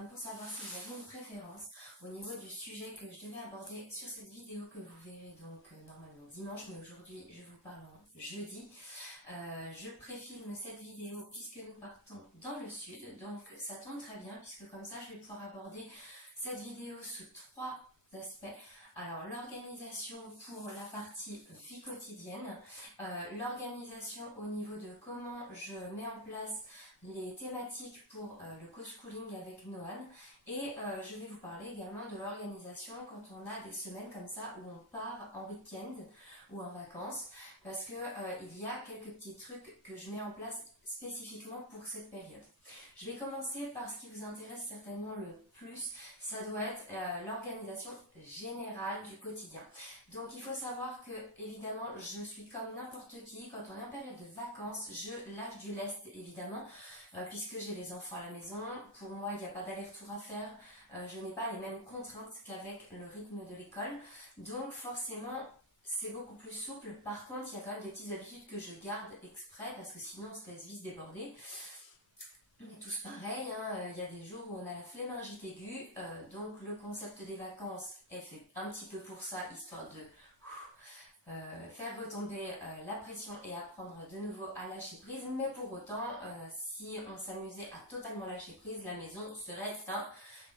Instagram pour savoir si vous avez une préférence au niveau du sujet que je devais aborder sur cette vidéo que vous verrez donc normalement dimanche, mais aujourd'hui je vous parle en jeudi. Je préfilme cette vidéo puisque nous partons dans le sud, donc ça tombe très bien puisque comme ça je vais pouvoir aborder cette vidéo sous 3 aspects. Alors l'organisation pour la partie vie quotidienne, l'organisation au niveau de comment je mets en place les thématiques pour le co-schooling avec Noan, et je vais vous parler également de l'organisation quand on a des semaines comme ça où on part en week-end ou en vacances, parce que il y a quelques petits trucs que je mets en place spécifiquement pour cette période. Je vais commencer par ce qui vous intéresse certainement le plus, ça doit être l'organisation générale du quotidien. Donc il faut savoir que évidemment je suis comme n'importe qui, quand on est en période de vacances, je lâche du lest évidemment, puisque j'ai les enfants à la maison. Pour moi il n'y a pas d'aller-retour à faire, je n'ai pas les mêmes contraintes qu'avec le rythme de l'école, donc forcément c'est beaucoup plus souple. Par contre il y a quand même des petites habitudes que je garde exprès parce que sinon on se laisse vite déborder. On est tous pareils, hein. Il y a des jours où on a la flémingite aiguë, donc le concept des vacances est fait un petit peu pour ça, histoire de faire retomber la pression et apprendre de nouveau à lâcher prise. Mais pour autant, si on s'amusait à totalement lâcher prise, la maison serait un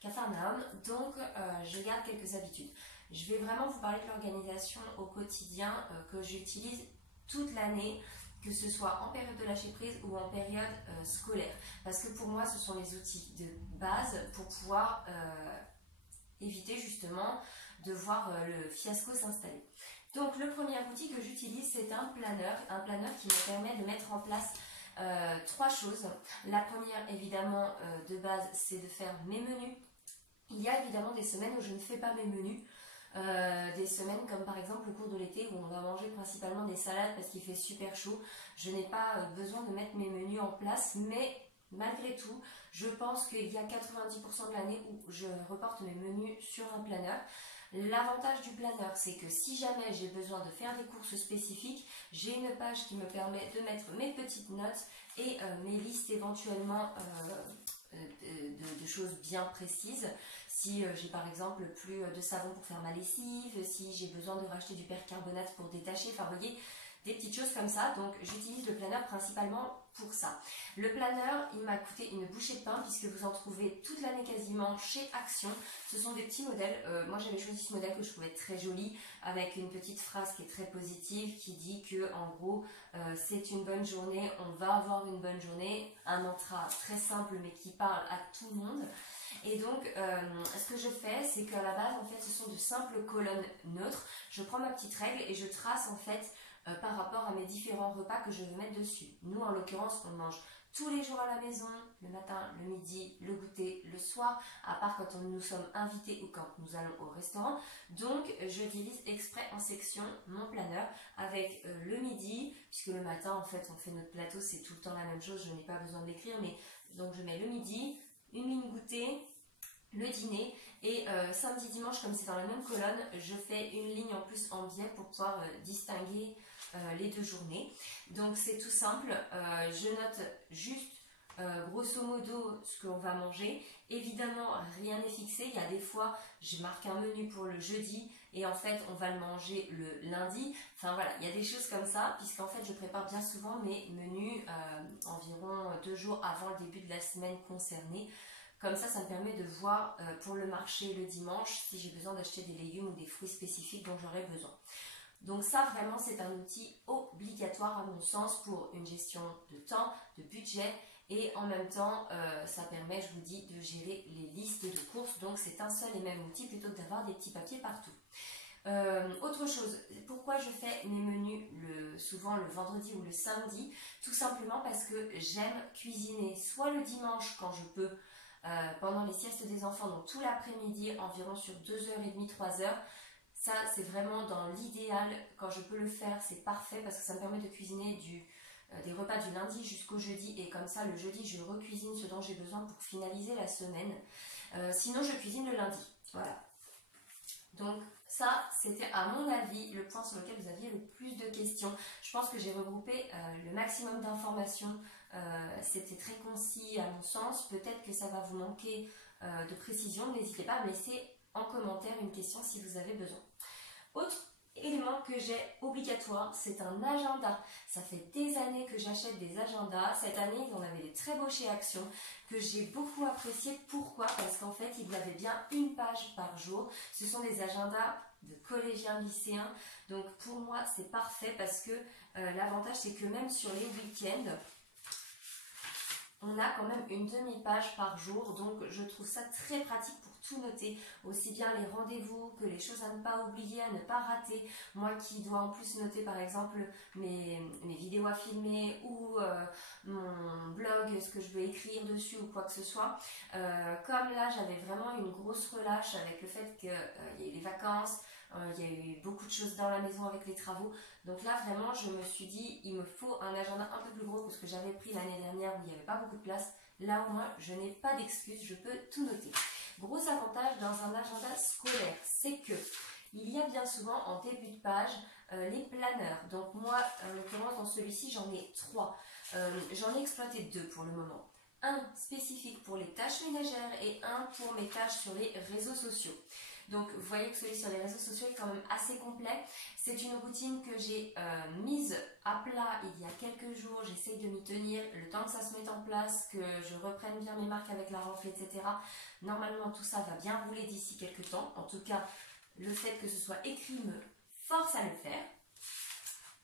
capharnaüm. Donc je garde quelques habitudes. Je vais vraiment vous parler de l'organisation au quotidien que j'utilise toute l'année, que ce soit en période de lâcher prise ou en période scolaire. Parce que pour moi, ce sont les outils de base pour pouvoir éviter justement de voir le fiasco s'installer. Donc le premier outil que j'utilise, c'est un planeur qui me permet de mettre en place 3 choses. La première, évidemment, de base, c'est de faire mes menus. Il y a évidemment des semaines où je ne fais pas mes menus. Des semaines comme par exemple le cours de l'été où on va manger principalement des salades parce qu'il fait super chaud. Je n'ai pas besoin de mettre mes menus en place, mais malgré tout, je pense qu'il y a 90% de l'année où je reporte mes menus sur un planeur. L'avantage du planeur, c'est que si jamais j'ai besoin de faire des courses spécifiques, j'ai une page qui me permet de mettre mes petites notes et mes listes éventuellement de choses bien précises. Si j'ai par exemple plus de savon pour faire ma lessive, si j'ai besoin de racheter du percarbonate pour détacher, enfin vous voyez, des petites choses comme ça. Donc j'utilise le planeur principalement pour ça. Le planeur, il m'a coûté une bouchée de pain puisque vous en trouvez toute l'année quasiment chez Action. Ce sont des petits modèles. Moi j'avais choisi ce modèle que je trouvais très joli, avec une petite phrase qui est très positive qui dit que en gros c'est une bonne journée, on va avoir une bonne journée. Un mantra très simple mais qui parle à tout le monde. Et donc ce que je fais, c'est qu'à la base en fait ce sont de simples colonnes neutres. Je prends ma petite règle et je trace en fait par rapport à mes différents repas que je veux mettre dessus. Nous en l'occurrence on mange tous les jours à la maison, le matin, le midi, le goûter, le soir, à part quand nous sommes invités ou quand nous allons au restaurant. Donc je divise exprès en sections mon planeur avec le midi, puisque le matin en fait on fait notre plateau, c'est tout le temps la même chose, je n'ai pas besoin de l'écrire, mais donc je mets le midi, une ligne goûter, le dîner, et samedi dimanche comme c'est dans la même colonne, je fais une ligne en plus en biais pour pouvoir distinguer les 2 journées. Donc c'est tout simple, je note juste grosso modo ce qu'on va manger. Évidemment rien n'est fixé, il y a des fois je marque un menu pour le jeudi et en fait on va le manger le lundi. Enfin voilà, il y a des choses comme ça puisqu'en fait je prépare bien souvent mes menus environ 2 jours avant le début de la semaine concernée. Comme ça me permet de voir pour le marché le dimanche si j'ai besoin d'acheter des légumes ou des fruits spécifiques dont j'aurais besoin. Donc ça vraiment c'est un outil obligatoire à mon sens pour une gestion de temps, de budget, et en même temps ça permet, je vous dis, de gérer les listes de courses. Donc c'est un seul et même outil plutôt que d'avoir des petits papiers partout. Autre chose, pourquoi je fais mes menus souvent le vendredi ou le samedi? Tout simplement parce que j'aime cuisiner soit le dimanche quand je peux, pendant les siestes des enfants, donc tout l'après-midi, environ sur 2h30, 3h. Ça, c'est vraiment dans l'idéal. Quand je peux le faire, c'est parfait parce que ça me permet de cuisiner des repas du lundi jusqu'au jeudi. Et comme ça, le jeudi, je recuisine ce dont j'ai besoin pour finaliser la semaine. Sinon, je cuisine le lundi. Voilà. Donc, ça, c'était à mon avis le point sur lequel vous aviez le plus de questions. Je pense que j'ai regroupé le maximum d'informations. C'était très concis à mon sens. Peut-être que ça va vous manquer de précision, n'hésitez pas à me laisser en commentaire une question si vous avez besoin. Autre élément que j'ai obligatoire, c'est un agenda. Ça fait des années que j'achète des agendas. Cette année, ils en avaient des très beaux chez Action que j'ai beaucoup apprécié. Pourquoi? Parce qu'en fait, ils avaient bien une page par jour. Ce sont des agendas de collégiens, lycéens. Donc pour moi, c'est parfait parce que l'avantage, c'est que même sur les week-ends, on a quand même une demi-page par jour. Donc je trouve ça très pratique pour tout noter, aussi bien les rendez-vous que les choses à ne pas oublier, à ne pas rater. Moi qui dois en plus noter par exemple mes vidéos à filmer ou mon blog, ce que je veux écrire dessus ou quoi que ce soit. Comme là j'avais vraiment une grosse relâche avec le fait qu'il y a eu les vacances, il y a eu beaucoup de choses dans la maison avec les travaux. Donc là vraiment je me suis dit il me faut un agenda un peu plus gros que ce que j'avais pris l'année dernière où il n'y avait pas beaucoup de place. Là au moins je n'ai pas d'excuses, je peux tout noter. Gros avantage dans un agenda scolaire, c'est que il y a bien souvent en début de page les planeurs. Donc moi, en l'occurrence dans celui-ci, j'en ai 3. J'en ai exploité 2 pour le moment. Un spécifique pour les tâches ménagères et un pour mes tâches sur les réseaux sociaux. Donc vous voyez que celui sur les réseaux sociaux est quand même assez complet. C'est une routine que j'ai mise à plat il y a quelques jours. J'essaye de m'y tenir le temps que ça se mette en place, que je reprenne bien mes marques avec la rentrée, etc. Normalement tout ça va bien rouler d'ici quelques temps. En tout cas, le fait que ce soit écrit me force à le faire.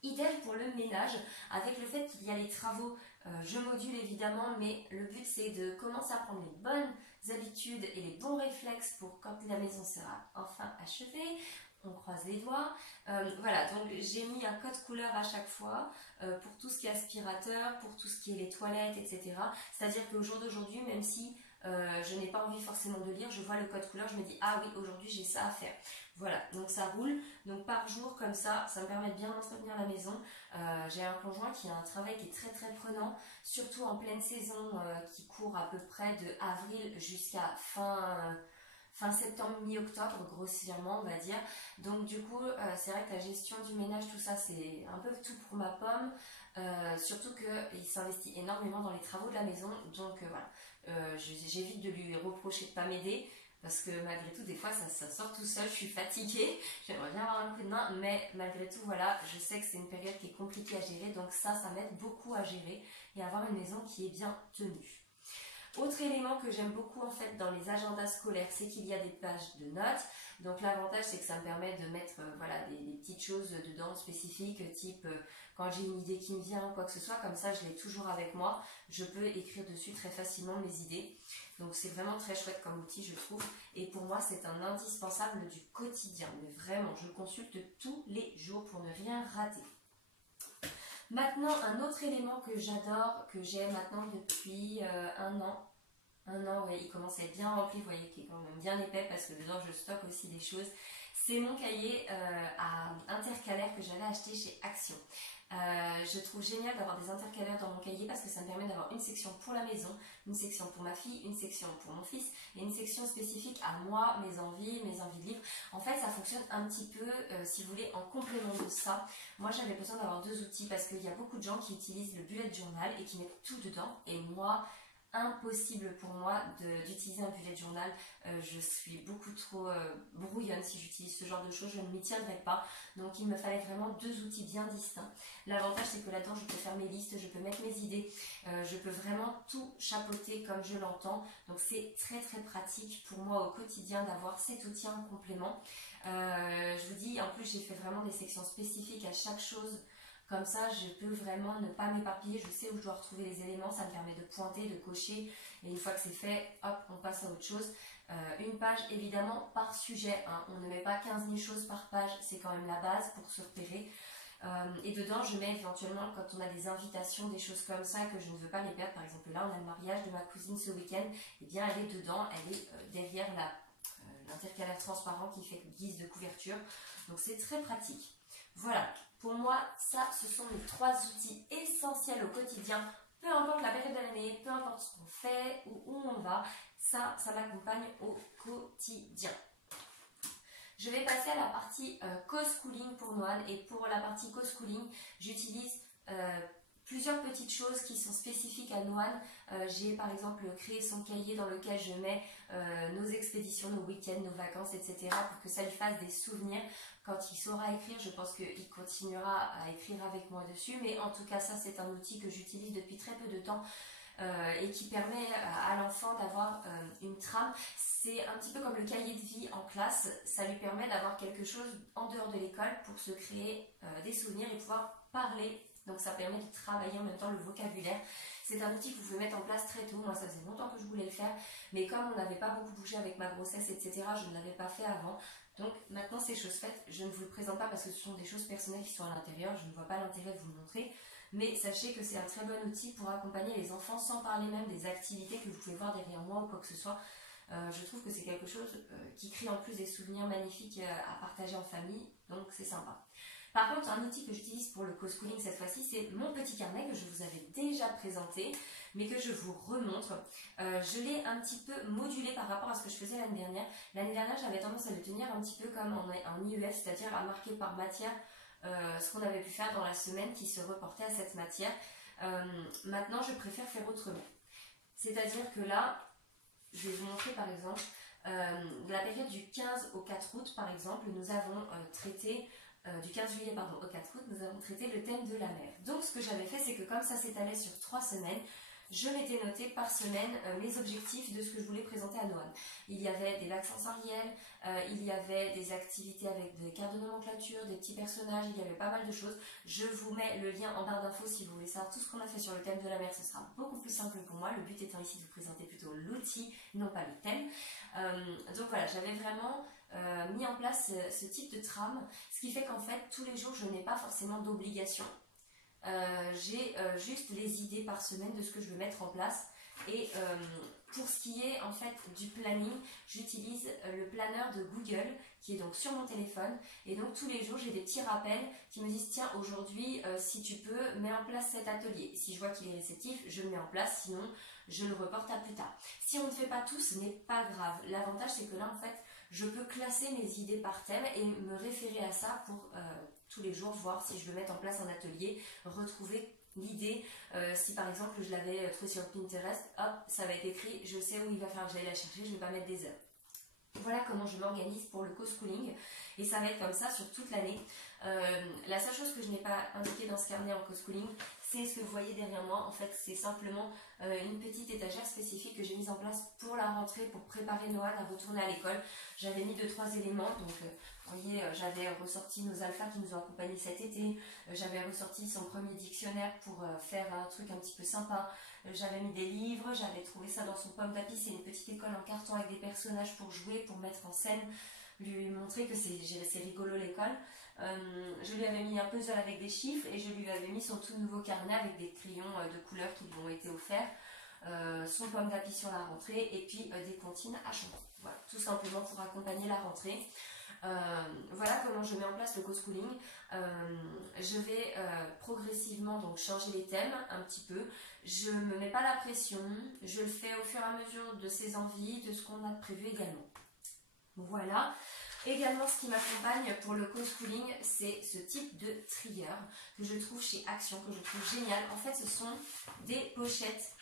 Idem pour le ménage, avec le fait qu'il y a les travaux, je module évidemment, mais le but c'est de commencer à prendre les bonnes habitudes et les bons réflexes pour quand la maison sera enfin achevée. On croise les doigts. Voilà, donc j'ai mis un code couleur à chaque fois pour tout ce qui est aspirateur, pour tout ce qui est les toilettes, etc. C'est-à-dire qu'au jour d'aujourd'hui, même si je n'ai pas envie forcément de lire, je vois le code couleur, je me dis ah oui, aujourd'hui j'ai ça à faire. Voilà, donc ça roule. Donc par jour comme ça me permet de bien entretenir la maison. J'ai un conjoint qui a un travail qui est très très prenant, surtout en pleine saison qui court à peu près de avril jusqu'à fin septembre, mi-octobre, grossièrement on va dire. Donc du coup, c'est vrai que la gestion du ménage, tout ça, c'est un peu tout pour ma pomme. Surtout qu'il s'investit énormément dans les travaux de la maison. Donc voilà, j'évite de lui reprocher de ne pas m'aider. Parce que malgré tout, des fois, ça sort tout seul, je suis fatiguée, j'aimerais bien avoir un coup de main, mais malgré tout, voilà, je sais que c'est une période qui est compliquée à gérer, donc ça m'aide beaucoup à gérer et à avoir une maison qui est bien tenue. Autre élément que j'aime beaucoup en fait dans les agendas scolaires, c'est qu'il y a des pages de notes. Donc l'avantage c'est que ça me permet de mettre voilà, des petites choses dedans spécifiques, type quand j'ai une idée qui me vient, quoi que ce soit, comme ça je l'ai toujours avec moi. Je peux écrire dessus très facilement mes idées. Donc c'est vraiment très chouette comme outil je trouve. Et pour moi c'est un indispensable du quotidien. Mais vraiment, je consulte tous les jours pour ne rien rater. Maintenant, un autre élément que j'adore, que j'ai maintenant depuis un an, ouais, il commence à être bien rempli, vous voyez qu'il est quand même bien épais parce que dedans je stocke aussi des choses. C'est mon cahier à intercalaire que j'avais acheté chez Action. Je trouve génial d'avoir des intercalaires dans mon cahier parce que ça me permet d'avoir une section pour la maison, une section pour ma fille, une section pour mon fils et une section spécifique à moi, mes envies de livres. En fait, ça fonctionne un petit peu, si vous voulez, en complément de ça. Moi, j'avais besoin d'avoir 2 outils parce qu'il y a beaucoup de gens qui utilisent le bullet journal et qui mettent tout dedans. Et moi, impossible pour moi d'utiliser un bullet journal. Je suis beaucoup trop brouillonne si j'utilise ce genre de choses, je ne m'y tiendrai pas. Donc il me fallait vraiment 2 outils bien distincts. L'avantage c'est que là-dedans je peux faire mes listes, je peux mettre mes idées, je peux vraiment tout chapeauter comme je l'entends. Donc c'est très très pratique pour moi au quotidien d'avoir cet outil en complément. Je vous dis, en plus j'ai fait vraiment des sections spécifiques à chaque chose. Comme ça, je peux vraiment ne pas m'éparpiller, je sais où je dois retrouver les éléments, ça me permet de pointer, de cocher, et une fois que c'est fait, hop, on passe à autre chose. Une page, évidemment, par sujet, hein. On ne met pas 15 000 choses par page, c'est quand même la base pour se repérer. Et dedans, je mets éventuellement, quand on a des invitations, des choses comme ça, que je ne veux pas les perdre, par exemple là, on a le mariage de ma cousine ce week-end, et bien elle est dedans, elle est derrière l'intercalaire transparent qui fait guise de couverture, donc c'est très pratique. Voilà. Pour moi, ça, ce sont les 3 outils essentiels au quotidien. Peu importe la période de l'année, peu importe ce qu'on fait ou où on va, ça m'accompagne au quotidien. Je vais passer à la partie co-schooling pour Noan. Et pour la partie co-schooling, j'utilise plusieurs petites choses qui sont spécifiques à Noan. J'ai par exemple créé son cahier dans lequel je mets nos expéditions, nos week-ends, nos vacances, etc. pour que ça lui fasse des souvenirs. Quand il saura écrire, je pense qu'il continuera à écrire avec moi dessus. Mais en tout cas, ça c'est un outil que j'utilise depuis très peu de temps. Et qui permet à l'enfant d'avoir une trame. C'est un petit peu comme le cahier de vie en classe, ça lui permet d'avoir quelque chose en dehors de l'école pour se créer des souvenirs et pouvoir parler, donc ça permet de travailler en même temps le vocabulaire. C'est un outil que vous pouvez mettre en place très tôt. Moi ça faisait longtemps que je voulais le faire, mais comme on n'avait pas beaucoup bougé avec ma grossesse, etc., je ne l'avais pas fait avant. Donc maintenant c'est chose faite, je ne vous le présente pas parce que ce sont des choses personnelles qui sont à l'intérieur, je ne vois pas l'intérêt de vous le montrer. Mais sachez que c'est un très bon outil pour accompagner les enfants, sans parler même des activités que vous pouvez voir derrière moi ou quoi que ce soit. Je trouve que c'est quelque chose qui crée en plus des souvenirs magnifiques à partager en famille, donc c'est sympa. Par contre, un outil que j'utilise pour le co-schooling cette fois-ci, c'est mon petit carnet que je vous avais déjà présenté, mais que je vous remontre. Je l'ai un petit peu modulé par rapport à ce que je faisais l'année dernière. L'année dernière, j'avais tendance à le tenir un petit peu comme en IEF, c'est-à-dire à marquer par matière ce qu'on avait pu faire dans la semaine qui se reportait à cette matière. Maintenant, je préfère faire autrement. C'est-à-dire que là, je vais vous montrer par exemple, la période du 15 au 4 août, par exemple, nous avons traité, du 15 juillet pardon, au 4 août, nous avons traité le thème de la mer. Donc ce que j'avais fait, c'est que comme ça s'étalait sur 3 semaines, je m'étais noté par semaine mes objectifs de ce que je voulais présenter à Noan. Il y avait des vagues sensorielles, il y avait des activités avec des cartes de nomenclature, des petits personnages, il y avait pas mal de choses. Je vous mets le lien en barre d'infos si vous voulez savoir tout ce qu'on a fait sur le thème de la mer, ce sera beaucoup plus simple pour moi. Le but étant ici de vous présenter plutôt l'outil, non pas le thème. Donc voilà, j'avais vraiment mis en place ce type de trame, ce qui fait qu'en fait, tous les jours, je n'ai pas forcément d'obligation. J'ai juste les idées par semaine de ce que je veux mettre en place. Et pour ce qui est en fait du planning, j'utilise le planeur de Google qui est donc sur mon téléphone, et donc tous les jours j'ai des petits rappels qui me disent tiens aujourd'hui si tu peux mets en place cet atelier. Si je vois qu'il est réceptif, je le mets en place, sinon je le reporte à plus tard. Si on ne fait pas tout, ce n'est pas grave. L'avantage c'est que là en fait je peux classer mes idées par thème et me référer à ça pour tous les jours voir si je veux mettre en place un atelier, retrouver l'idée. Si par exemple je l'avais trouvé sur Pinterest, hop, ça va être écrit, je sais où il va falloir que j'aille la chercher, je ne vais pas mettre des heures. Voilà comment je m'organise pour le co-schooling, et ça va être comme ça sur toute l'année. La seule chose que je n'ai pas indiquée dans ce carnet en co-schooling, c'est ce que vous voyez derrière moi. En fait, c'est simplement une petite étagère spécifique que j'ai mise en place pour la rentrée, pour préparer Noan à retourner à l'école. J'avais mis 2-3 éléments, donc vous voyez, j'avais ressorti nos alphas qui nous ont accompagnés cet été, j'avais ressorti son premier dictionnaire pour faire un truc un petit peu sympa, j'avais mis des livres, j'avais trouvé ça dans son pomme d'api, c'est une petite école en carton avec des personnages pour jouer, pour mettre en scène, lui montrer que c'est rigolo l'école. Je lui avais mis un puzzle avec des chiffres et je lui avais mis son tout nouveau carnet avec des crayons de couleurs qui lui ont été offerts, son pomme d'api sur la rentrée et puis des comptines à chanter. Voilà, tout simplement pour accompagner la rentrée. Voilà comment je mets en place le co-schooling. Je vais progressivement donc changer les thèmes un petit peu. Je ne me mets pas la pression, je le fais au fur et à mesure de ses envies, de ce qu'on a prévu également. Voilà. Également, ce qui m'accompagne pour le co-schooling, c'est ce type de trieur que je trouve chez Action, que je trouve génial. En fait, ce sont des pochettes,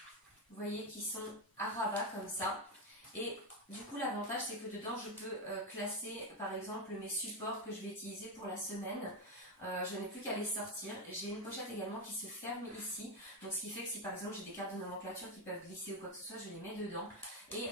vous voyez, qui sont à rabat comme ça. Et du coup, l'avantage, c'est que dedans, je peux classer, par exemple, mes supports que je vais utiliser pour la semaine. Je n'ai plus qu'à les sortir. J'ai une pochette également qui se ferme ici, donc ce qui fait que si par exemple j'ai des cartes de nomenclature qui peuvent glisser ou quoi que ce soit, je les mets dedans. Et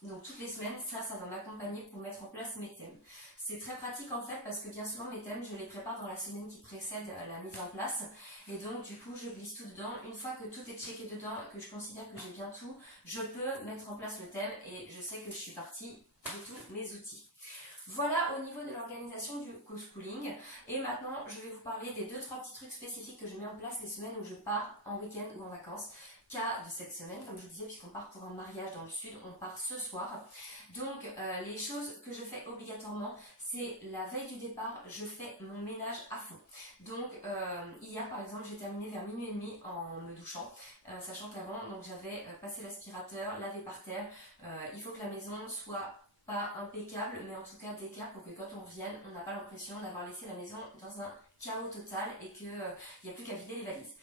donc toutes les semaines, ça va m'accompagner pour mettre en place mes thèmes. C'est très pratique en fait parce que bien souvent mes thèmes, je les prépare dans la semaine qui précède la mise en place. Et donc du coup, je glisse tout dedans. Une fois que tout est checké dedans, que je considère que j'ai bien tout, je peux mettre en place le thème et je sais que je suis partie de tous mes outils. Voilà au niveau de l'organisation du co-schooling. Et maintenant, je vais vous parler des 2-3 petits trucs spécifiques que je mets en place les semaines où je pars en week-end ou en vacances. Cas de cette semaine, comme je vous disais, puisqu'on part pour un mariage dans le sud, on part ce soir. Donc, les choses que je fais obligatoirement, c'est la veille du départ, je fais mon ménage à fond. Donc, hier, par exemple, j'ai terminé vers minuit et demi en me douchant, sachant qu'avant, donc j'avais passé l'aspirateur, lavé par terre. Il faut que la maison soit pas impeccable, mais en tout cas d'écart pour que quand on revienne, on n'a pas l'impression d'avoir laissé la maison dans un chaos total et qu'il n'y a plus qu'à vider les valises.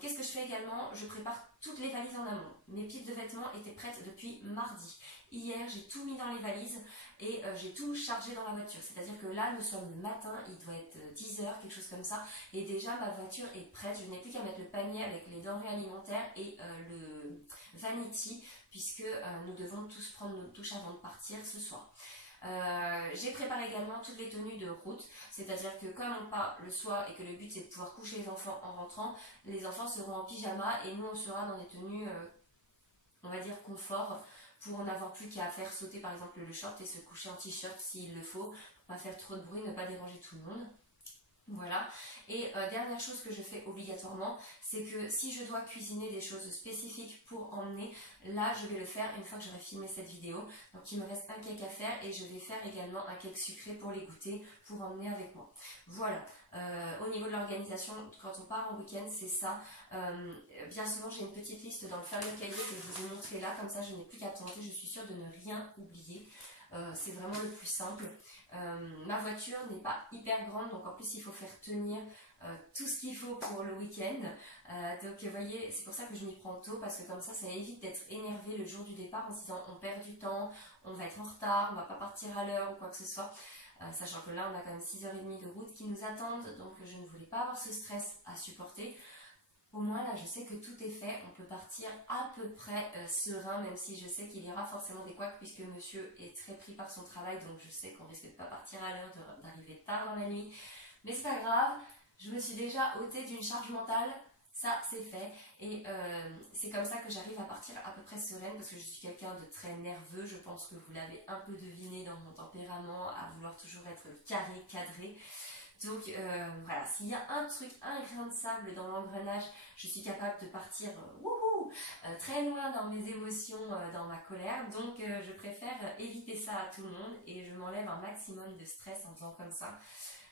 Qu'est-ce que je fais également? Je prépare toutes les valises en amont. Mes piles de vêtements étaient prêtes depuis mardi. Hier, j'ai tout mis dans les valises et j'ai tout chargé dans la voiture. C'est-à-dire que là, nous sommes le matin, il doit être 10 h, quelque chose comme ça. Et déjà, ma voiture est prête. Je n'ai plus qu'à mettre le panier avec les denrées alimentaires et le vanity, puisque nous devons tous prendre nos douches avant de partir ce soir. J'ai préparé également toutes les tenues de route, c'est-à-dire que comme on part le soir et que le but c'est de pouvoir coucher les enfants en rentrant, les enfants seront en pyjama et nous on sera dans des tenues, on va dire confort, pour n'avoir plus qu'à faire sauter par exemple le short et se coucher en t-shirt s'il le faut, pour pas faire trop de bruit, ne pas déranger tout le monde. Voilà, et dernière chose que je fais obligatoirement, c'est que si je dois cuisiner des choses spécifiques pour emmener, là je vais le faire une fois que j'aurai filmé cette vidéo. Donc il me reste un cake à faire et je vais faire également un cake sucré pour les goûter, pour emmener avec moi. Voilà, au niveau de l'organisation, quand on part en week-end, c'est ça. Bien souvent j'ai une petite liste dans le fameux cahier que je vous ai montré là, comme ça je n'ai plus qu'à tenter, je suis sûre de ne rien oublier. C'est vraiment le plus simple. Ma voiture n'est pas hyper grande, donc en plus il faut faire tenir tout ce qu'il faut pour le week-end. Donc vous voyez, c'est pour ça que je m'y prends tôt, parce que comme ça évite d'être énervé le jour du départ en se disant on perd du temps, on va être en retard, on va pas partir à l'heure ou quoi que ce soit. Sachant que là on a quand même 6h30 de route qui nous attendent, donc je ne voulais pas avoir ce stress à supporter. Au moins là je sais que tout est fait, on peut partir à peu près serein, même si je sais qu'il y aura forcément des couacs puisque monsieur est très pris par son travail, donc je sais qu'on risque de pas partir à l'heure, d'arriver tard dans la nuit, mais c'est pas grave, je me suis déjà ôtée d'une charge mentale, ça c'est fait, et c'est comme ça que j'arrive à partir à peu près sereine, parce que je suis quelqu'un de très nerveux, je pense que vous l'avez un peu deviné dans mon tempérament, à vouloir toujours être carré, cadré. Donc voilà, s'il y a un truc, un grain de sable dans l'engrenage, je suis capable de partir très loin dans mes émotions, dans ma colère. Donc je préfère éviter ça à tout le monde et je m'enlève un maximum de stress en faisant comme ça.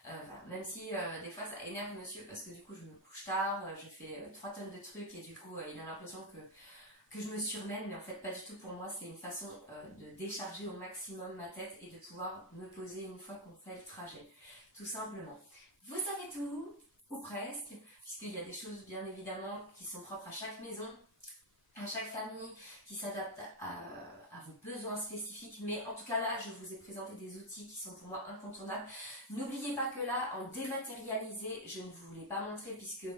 Voilà. Même si des fois ça énerve monsieur parce que du coup je me couche tard, je fais 3 tonnes de trucs et du coup il a l'impression que je me surmène, mais en fait pas du tout. Pour moi c'est une façon de décharger au maximum ma tête et de pouvoir me poser une fois qu'on fait le trajet. Tout simplement. Vous savez tout, ou presque, puisqu'il y a des choses bien évidemment qui sont propres à chaque maison, à chaque famille, qui s'adaptent à vos besoins spécifiques, mais en tout cas là je vous ai présenté des outils qui sont pour moi incontournables. N'oubliez pas que là en dématérialisé, je ne vous l'ai pas montré puisque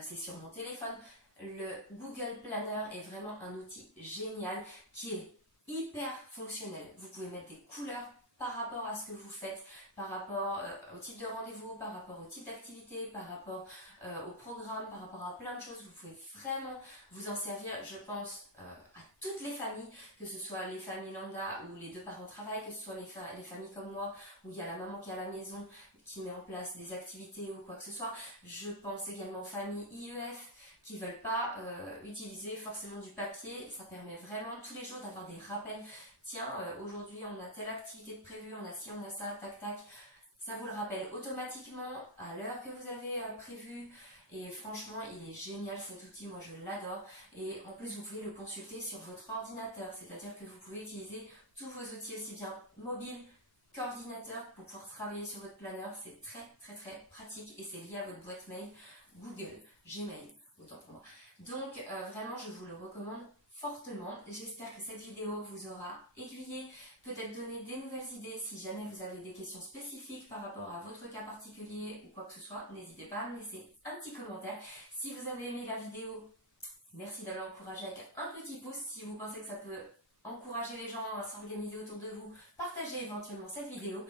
c'est sur mon téléphone, le Google Planner est vraiment un outil génial qui est hyper fonctionnel. Vous pouvez mettre des couleurs par rapport à ce que vous faites, par rapport au type de rendez-vous, par rapport au type d'activité, par rapport au programme, par rapport à plein de choses. Vous pouvez vraiment vous en servir, je pense, à toutes les familles, que ce soit les familles lambda où les 2 parents travaillent, que ce soit les familles comme moi, où il y a la maman qui est à la maison, qui met en place des activités ou quoi que ce soit. Je pense également aux familles IEF, qui ne veulent pas utiliser forcément du papier. Ça permet vraiment tous les jours d'avoir des rappels. Tiens, aujourd'hui on a telle activité de prévue, on a ci, on a ça, tac tac. Ça vous le rappelle automatiquement à l'heure que vous avez prévu. Et franchement, il est génial cet outil, moi je l'adore. Et en plus, vous pouvez le consulter sur votre ordinateur, c'est-à-dire que vous pouvez utiliser tous vos outils aussi bien mobiles qu'ordinateur pour pouvoir travailler sur votre planeur. C'est très très très pratique et c'est lié à votre boîte mail Google, Gmail. Autant pour moi. Donc vraiment je vous le recommande fortement. J'espère que cette vidéo vous aura aiguillé, peut-être donné des nouvelles idées. Si jamais vous avez des questions spécifiques par rapport à votre cas particulier ou quoi que ce soit, n'hésitez pas à me laisser un petit commentaire. Si vous avez aimé la vidéo, merci d'aller encourager avec un petit pouce. Si vous pensez que ça peut encourager les gens à s'organiser autour de vous, partagez éventuellement cette vidéo.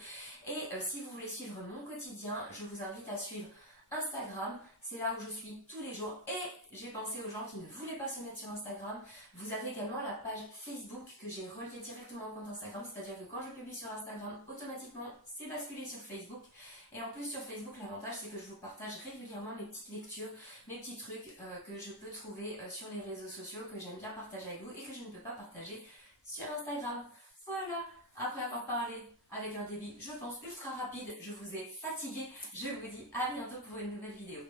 Et si vous voulez suivre mon quotidien, je vous invite à suivre Instagram, c'est là où je suis tous les jours et j'ai pensé aux gens qui ne voulaient pas se mettre sur Instagram. Vous avez également la page Facebook que j'ai reliée directement au compte Instagram, c'est-à-dire que quand je publie sur Instagram, automatiquement c'est basculé sur Facebook. Et en plus sur Facebook, l'avantage c'est que je vous partage régulièrement mes petites lectures, mes petits trucs que je peux trouver sur les réseaux sociaux, que j'aime bien partager avec vous et que je ne peux pas partager sur Instagram. Voilà, après avoir parlé avec un débit, je pense, ultra rapide, je vous ai fatigué. Je vous dis à bientôt pour une nouvelle vidéo.